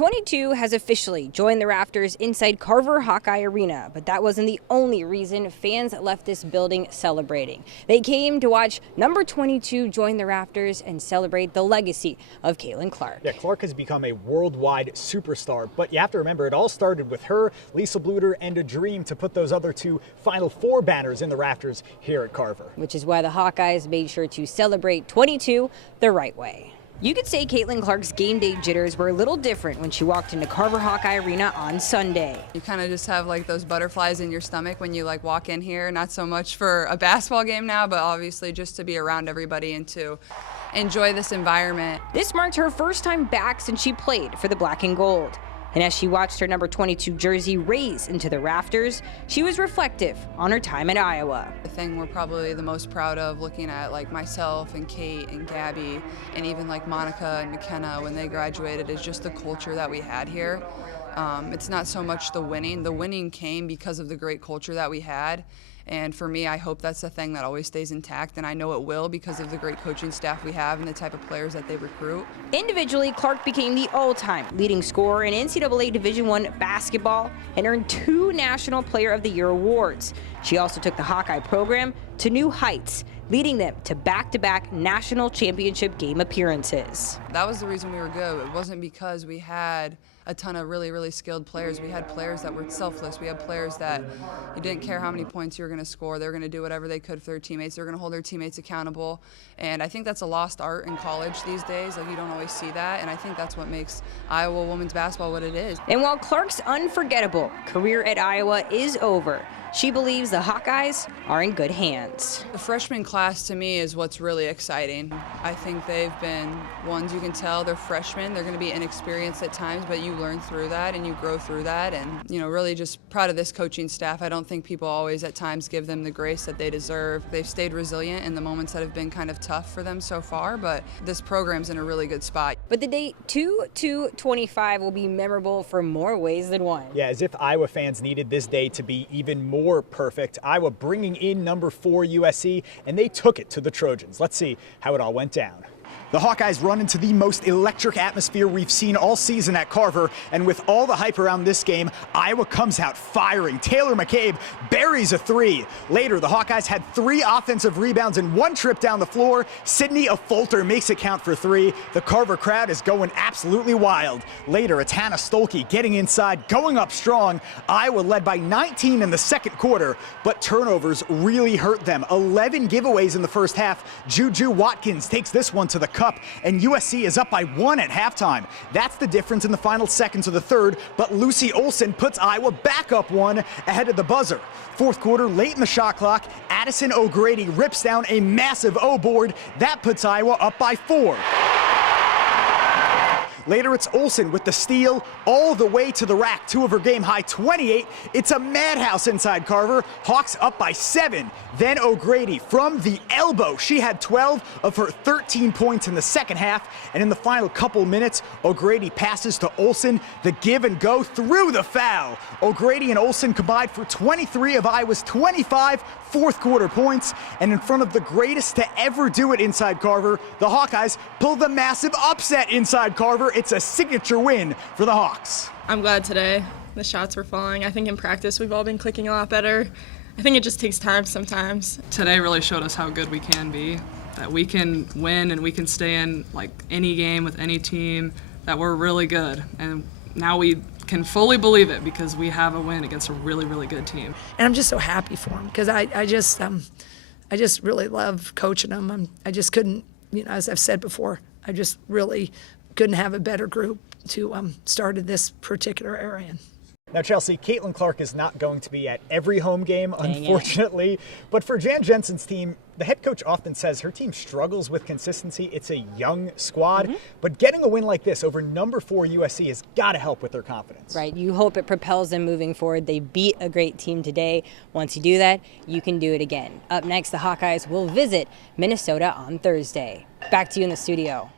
22 has officially joined the rafters inside Carver Hawkeye Arena, but that wasn't the only reason fans left this building celebrating. They came to watch number 22 join the rafters and celebrate the legacy of Caitlin Clark. Yeah, Clark has become a worldwide superstar, but you have to remember it all started with her, Lisa Bluter, and a dream to put those other two Final Four banners in the rafters here at Carver. Which is why the Hawkeyes made sure to celebrate 22 the right way. You could say Caitlin Clark's game day jitters were a little different when she walked into Carver Hawkeye Arena on Sunday. You kind of just have like those butterflies in your stomach when you like walk in here, not so much for a basketball game now, but obviously just to be around everybody and to enjoy this environment. This marked her first time back since she played for the Black and Gold. And as she watched her number 22 jersey raise into the rafters, she was reflective on her time at Iowa. The thing we're probably the most proud of, looking at like myself and Kate and Gabby and even like Monica and McKenna when they graduated, is just the culture that we had here. It's not so much the winning. The winning came because of the great culture that we had. And for me, I hope that's a thing that always stays intact, and I know it will because of the great coaching staff we have and the type of players that they recruit. Individually, Clark became the all-time leading scorer in NCAA Division I basketball and earned 2 National Player of the Year awards. She also took the Hawkeye program to new heights, leading them to back-to-back national championship game appearances. That was the reason we were good. It wasn't because we had a ton of really, really skilled players. We had players that were selfless. We had players that you didn't care how many points you were going to score. They were going to do whatever they could for their teammates. They were going to hold their teammates accountable. And I think that's a lost art in college these days. Like, you don't always see that. And I think that's what makes Iowa women's basketball what it is. And while Clark's unforgettable career at Iowa is over, she believes the Hawkeyes are in good hands. The freshman class to me is what's really exciting. I think they've been ones you can tell they're freshmen. They're going to be inexperienced at times, but you learn through that and you grow through that. And, you know, really just proud of this coaching staff. I don't think people always at times give them the grace that they deserve. They've stayed resilient in the moments that have been kind of tough for them so far, but this program's in a really good spot. But the date 2/2/25 will be memorable for more ways than one. Yeah, as if Iowa fans needed this day to be even more perfect. Iowa bringing in number 4 USC, and they took it to the Trojans. Let's see how it all went down. The Hawkeyes run into the most electric atmosphere we've seen all season at Carver, and with all the hype around this game, Iowa comes out firing. Taylor McCabe buries a 3. Later, the Hawkeyes had 3 offensive rebounds and 1 trip down the floor. Sydney Affolter makes it count for 3. The Carver crowd is going absolutely wild. Later, it's Hannah Stolke getting inside, going up strong. Iowa led by 19 in the second quarter, but turnovers really hurt them. 11 giveaways in the first half. Juju Watkins takes this one to the cup, and USC is up by 1 at halftime. That's the difference in the final seconds of the third, but Lucy Olsen puts Iowa back up 1 ahead of the buzzer. Fourth quarter, late in the shot clock, Addison O'Grady rips down a massive O board. That puts Iowa up by 4. Later, it's Olsen with the steal all the way to the rack. 2 of her game-high 28. It's a madhouse inside Carver. Hawks up by 7. Then O'Grady from the elbow. She had 12 of her 13 points in the second half. And in the final couple minutes, O'Grady passes to Olsen. The give and go through the foul. O'Grady and Olsen combined for 23 of Iowa's 25 fourth quarter points. And in front of the greatest to ever do it inside Carver, the Hawkeyes pull the massive upset inside Carver. It's a signature win for the Hawks. I'm glad today the shots were falling. I think in practice we've all been clicking a lot better. I think it just takes time sometimes. Today really showed us how good we can be, that we can win and we can stay in like any game with any team, that we're really good. And now we can fully believe it because we have a win against a really, really good team. And I'm just so happy for them because I just really love coaching them. I just couldn't, you know, as I've said before, I just really couldn't have a better group to started this particular era in. Now, Chelsea, Caitlin Clark is not going to be at every home game, unfortunately. But for Jan Jensen's team, the head coach often says her team struggles with consistency. It's a young squad. But getting a win like this over number 4 USC has got to help with their confidence. Right. You hope it propels them moving forward. They beat a great team today. Once you do that, you can do it again. Up next, the Hawkeyes will visit Minnesota on Thursday. Back to you in the studio.